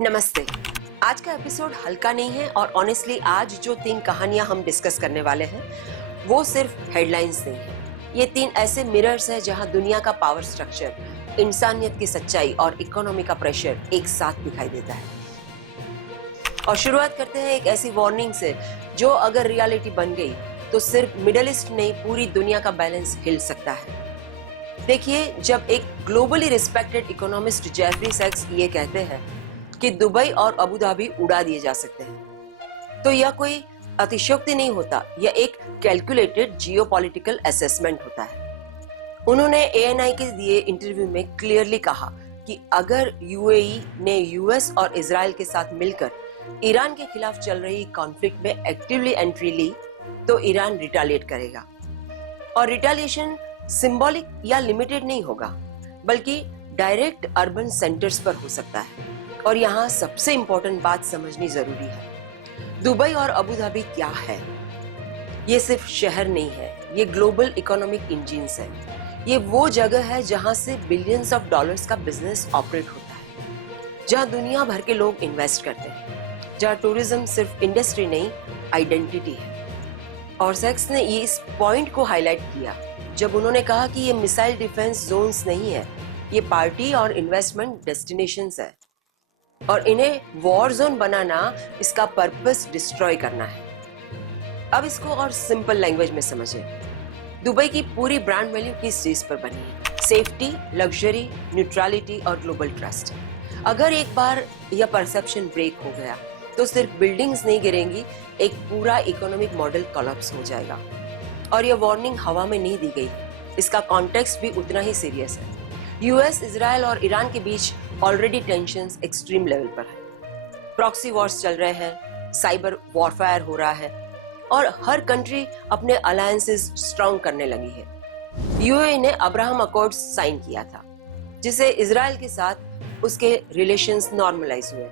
नमस्ते। आज का एपिसोड हल्का नहीं है और ऑनेस्टली आज जो 3 कहानियां हम डिस्कस करने वाले हैं वो सिर्फ हेडलाइंस नहीं है। ये 3 ऐसे मिरर्स हैं जहां दुनिया का पावर स्ट्रक्चर, इंसानियत की सच्चाई और इकोनॉमी का प्रेशर एक साथ दिखाई देता है। और शुरुआत करते हैं एक ऐसी वार्निंग से जो अगर रियलिटी बन गई तो सिर्फ मिडिल ईस्ट नहीं पूरी दुनिया का बैलेंस हिल सकता है। देखिए, जब एक ग्लोबली रिस्पेक्टेड इकोनॉमिस्ट जेफरी सैक्स ये कहते हैं कि दुबई और अबू धाबी उड़ा दिए जा सकते हैं, तो यह कोई अतिशयोक्ति नहीं होता, यह एक कैलकुलेटेड जियोपॉलिटिकल असेसमेंट होता है। उन्होंने ANI के दिए इंटरव्यू में क्लियरली कहा कि अगर UAE ने US और इजराइल के साथ मिलकर ईरान के खिलाफ चल रही कॉन्फ्लिक्ट में एक्टिवली एंट्री ली तो ईरान रिटेलिएट करेगा। और रिटेलिएशन सिंबॉलिक या लिमिटेड नहीं होगा, बल्कि डायरेक्ट अर्बन सेंटर्स पर हो सकता है। और यहाँ सबसे इंपॉर्टेंट बात समझनी जरूरी है, दुबई और अबू धाबी क्या है? ये सिर्फ शहर नहीं है, ये ग्लोबल इकोनॉमिक इंजिन्स है। ये वो जगह है जहाँ से बिलियंस ऑफ डॉलर्स का बिजनेस ऑपरेट होता है, जहाँ दुनिया भर के लोग इन्वेस्ट करते हैं, जहाँ टूरिज्म सिर्फ इंडस्ट्री नहीं आइडेंटिटी है। और सैक्स ने ये इस पॉइंट को हाईलाइट किया जब उन्होंने कहा कि ये मिसाइल डिफेंस जोन्स नहीं है, ये पार्टी और इन्वेस्टमेंट डेस्टिनेशंस है। और इन्हें वॉर जोन बनाना, इसका पर्पस डिस्ट्रॉय करना है। अब इसको और सिंपल लैंग्वेज में समझें। दुबई की पूरी ब्रांड वैल्यू किस चीज पर बनी है? सेफ्टी, लग्जरी, न्यूट्रलिटी और ग्लोबल ट्रस्ट। अगर एक बार यह परसेप्शन ब्रेक हो गया तो सिर्फ बिल्डिंग्स नहीं गिरेंगी, एक पूरा इकोनॉमिक मॉडल कोलैप्स हो जाएगा। और यह वार्निंग हवा में नहीं दी गई, इसका कॉन्टेक्स्ट भी उतना ही सीरियस है। US, इजराइल और ईरान के बीच ऑलरेडी टेंशन्स एक्सट्रीम लेवल पर है। प्रॉक्सी वॉर्स चल रहे हैं, साइबर वॉरफेयर हो रहा है और हर कंट्री अपने अलायंसेस स्ट्रॉन्ग करने लगी है। UAE ने अब्राहम अकॉर्ड्स साइन किया था, जिसे इजराइल के साथ उसके रिलेशंस नॉर्मलाइज हुए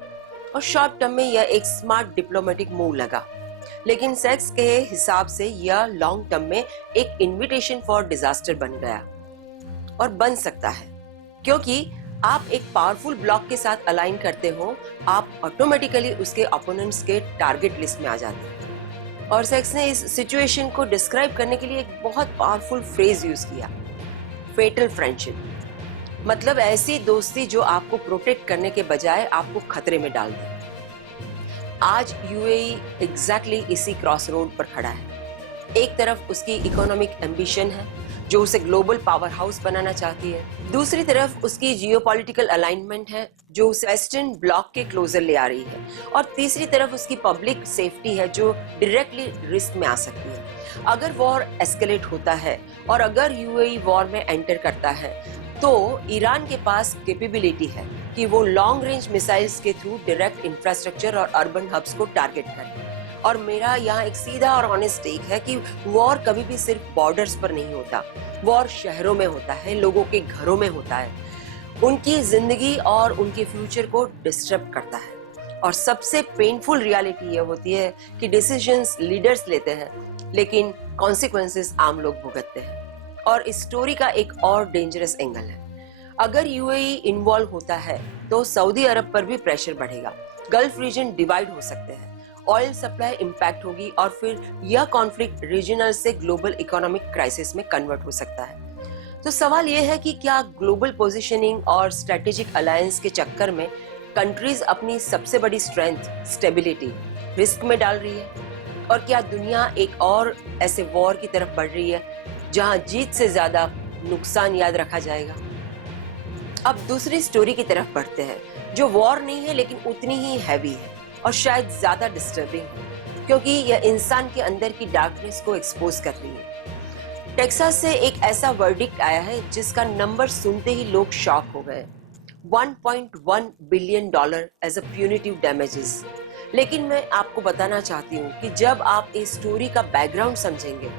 और शॉर्ट टर्म में यह एक स्मार्ट डिप्लोमेटिक मूव लगा। लेकिन सैक्स के हिसाब से यह लॉन्ग टर्म में एक इन्विटेशन फॉर डिजास्टर बन गया और बन सकता है, क्योंकि आप एक पावरफुल ब्लॉक के साथ अलाइन करते हो, आप ऑटोमेटिकली उसके ओपोनेंट्स के टारगेट लिस्ट में आ जाते हैं। और सैक्स ने इस सिचुएशन को डिस्क्राइब करने के लिए एक बहुत पावरफुल फ्रेज यूज किया, फेटल फ्रेंडशिप। मतलब ऐसी दोस्ती जो आपको प्रोटेक्ट करने के बजाय आपको खतरे में डाल दे। आज UAE एग्जैक्टली इसी क्रॉस रोड पर खड़ा है। एक तरफ उसकी इकोनॉमिक एम्बिशन है जो उसे ग्लोबल पावर हाउस बनाना चाहती है, दूसरी तरफ उसकी जियोपॉलिटिकल अलाइनमेंट है जो उसे वेस्टर्न ब्लॉक के क्लोजर ले आ रही है, और तीसरी तरफ उसकी पब्लिक सेफ्टी है जो डायरेक्टली रिस्क में आ सकती है। अगर वॉर एस्केलेट होता है और अगर UAE वॉर में एंटर करता है तो ईरान के पास कैपेबिलिटी है कि वो लॉन्ग रेंज मिसाइल्स के थ्रू डायरेक्ट इंफ्रास्ट्रक्चर और अर्बन हब्स को टारगेट करे। और मेरा यहाँ एक सीधा और ऑनेस्ट टेक है कि वॉर कभी भी सिर्फ बॉर्डर्स पर नहीं होता, वॉर शहरों में होता है, लोगों के घरों में होता है, उनकी जिंदगी और उनके फ्यूचर को डिस्टर्ब करता है। और सबसे पेनफुल रियलिटी ये होती है कि डिसीजंस लीडर्स लेते हैं लेकिन कॉन्सिक्वेंसेस आम लोग भुगतते हैं। और इस स्टोरी का एक और डेंजरस एंगल है, अगर UAE इन्वॉल्व होता है तो सऊदी अरब पर भी प्रेशर बढ़ेगा, गल्फ रीजन डिवाइड हो सकते हैं, ऑयल सप्लाई इंपैक्ट होगी और फिर यह कॉन्फ्लिक्ट रीजनल से ग्लोबल इकोनॉमिक क्राइसिस में कन्वर्ट हो सकता है। तो सवाल यह है कि क्या ग्लोबल पोजीशनिंग और स्ट्रेटेजिक अलायंस के चक्कर में कंट्रीज अपनी सबसे बड़ी स्ट्रेंथ स्टेबिलिटी रिस्क में डाल रही है? और क्या दुनिया एक और ऐसे वॉर की तरफ बढ़ रही है जहां जीत से ज्यादा नुकसान याद रखा जाएगा? अब दूसरी स्टोरी की तरफ बढ़ते हैं जो वॉर नहीं है लेकिन उतनी ही हैवी है और शायद ज्यादा डिस्टर्बिंग है, क्योंकि यह इंसान के अंदर की डार्कनेस को एक्सपोज कर रही है। टेक्सास से एक ऐसा वर्डिक्ट आया है जिसका नंबर सुनते ही लोग शॉक हो गए, $1.1 billion as a punitive damages. लेकिन मैं आपको बताना चाहती हूँ कि जब आप इस स्टोरी का बैकग्राउंड समझेंगे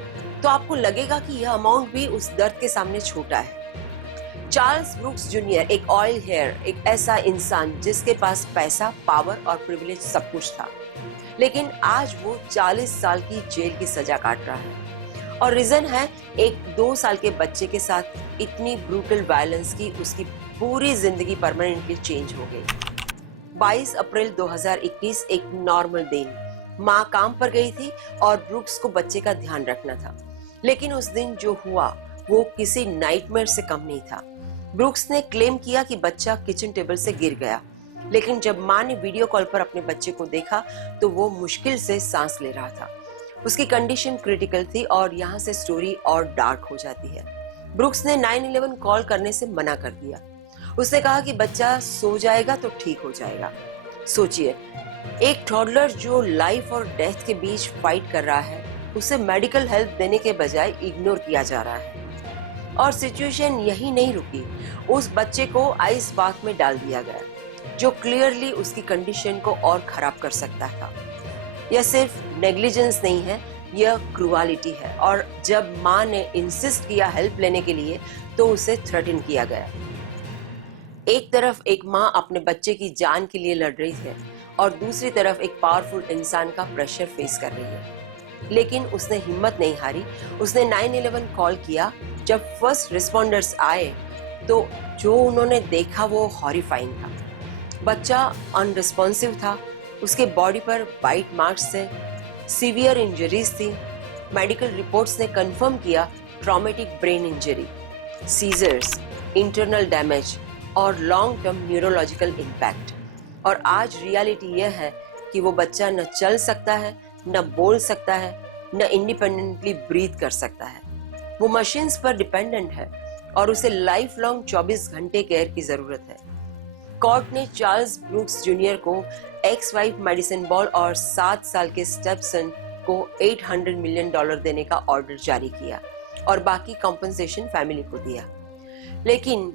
तो आपको लगेगा कि यह अमाउंट भी उस दर्द के सामने छोटा है। चार्ल्स ब्रूक्स जूनियर एक ऑयल हेयर, एक ऐसा इंसान जिसके पास पैसा, पावर और प्रिविलेज सब कुछ था, लेकिन आज वो 40 साल की जेल की सजा काट रहा है। और रीजन है एक 2 साल के बच्चे के साथ इतनी ब्रूटल वायलेंस की उसकी पूरी जिंदगी परमानेंटली चेंज हो गई। 22 अप्रैल 2021 एक नॉर्मल दिन। माँ काम पर गई थी और ब्रूक्स को बच्चे का ध्यान रखना था। लेकिन उस दिन जो हुआ वो किसी नाइटमेयर से कम नहीं था। ब्रूक्स ने क्लेम किया कि बच्चा किचन टेबल से गिर गया, लेकिन जब माँ ने वीडियो कॉल पर अपने बच्चे को देखा तो वो मुश्किल से सांस ले रहा था। उसकी कंडीशन क्रिटिकल थी और यहाँ से स्टोरी और डार्क हो जाती है। ब्रूक्स ने 911 कॉल करने से मना कर दिया। उसने कहा कि बच्चा सो जाएगा तो ठीक हो जाएगा। सोचिए, एक टॉडलर जो लाइफ और डेथ के बीच फाइट कर रहा है, उसे मेडिकल हेल्प देने के बजाय इग्नोर किया जा रहा है। और सिचुएशन यही नहीं रुकी, उस बच्चे को आइस बाथ में डाल दिया गया, जो क्लियरली उसकी कंडीशन को और खराब कर सकता था। यह सिर्फ नेग्लिजेंस नहीं है, यह क्रूअलिटी है। और जब माँ ने इंसिस्ट किया हेल्प लेने के लिए तो उसे थ्रेटन किया गया। एक तरफ एक माँ अपने बच्चे की जान के लिए लड़ रही है और दूसरी तरफ एक पावरफुल इंसान का प्रेशर फेस कर रही है। लेकिन उसने हिम्मत नहीं हारी। उसने 911 कॉल किया। जब फर्स्ट रिस्पॉन्डर्स आए तो जो उन्होंने देखा वो हॉरिफाइंग था। बच्चा अनरिस्पॉन्सिव था, उसके बॉडी पर बाइट मार्क्स थे, सीवियर इंजरीज थी। मेडिकल रिपोर्ट्स ने कंफर्म किया traumatic brain injury, seizures, internal damage और लॉन्ग टर्म न्यूरोलॉजिकल इम्पैक्ट। और आज रियलिटी यह है कि वो बच्चा न चल सकता है, न बोल सकता है, न इंडिपेंडेंटली ब्रीथ कर सकता है। वो मशीन्स पर डिपेंडेंट है और उसे लाइफ लॉन्ग 24 घंटे केयर की जरूरत है। कोर्ट ने चार्ल्स ब्रूक्स जूनियर को एक्स वाइफ मेडिसिन बॉल और 7 साल के स्टेपसन को $800 मिलियन देने का ऑर्डर जारी किया और बाकी कॉम्पनसेशन फैमिली को दिया। लेकिन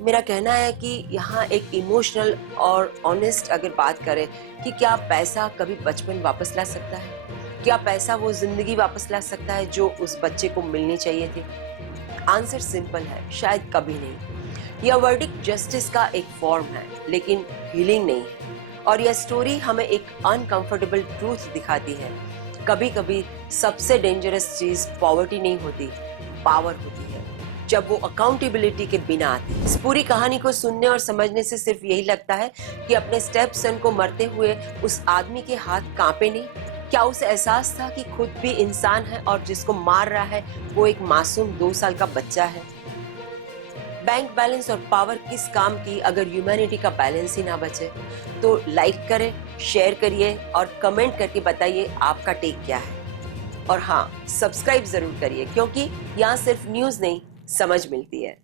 मेरा कहना है कि यहाँ एक इमोशनल और ऑनेस्ट अगर बात करें कि क्या पैसा कभी बचपन वापस ला सकता है? क्या पैसा वो जिंदगी वापस ला सकता है जो उस बच्चे को मिलनी चाहिए थी? आंसर सिंपल है, शायद कभी नहीं। यह वर्डिक्ट जस्टिस का एक फॉर्म है, लेकिन हीलिंग नहीं है। और यह स्टोरी हमें एक अनकंफर्टेबल ट्रूथ दिखाती है। कभी कभी सबसे डेंजरस चीज पॉवर्टी नहीं होती, पावर होती है, जब वो अकाउंटेबिलिटी के बिना आती। इस पूरी कहानी को सुनने और समझने से सिर्फ यही लगता है कि अपने स्टेप सन को मरते हुए उस आदमी के हाथ कांपे नहीं। क्या उसे एहसास था कि खुद भी इंसान है और जिसको मार रहा है वो एक मासूम 2 साल का बच्चा है? बैंक बैलेंस और पावर किस काम की अगर ह्यूमैनिटी का बैलेंस ही ना बचे? तो लाइक करें, शेयर करिए और कमेंट करके बताइए आपका टेक क्या है। और हाँ, सब्सक्राइब जरूर करिए, क्योंकि यहाँ सिर्फ न्यूज़ नहीं, समझ मिलती है।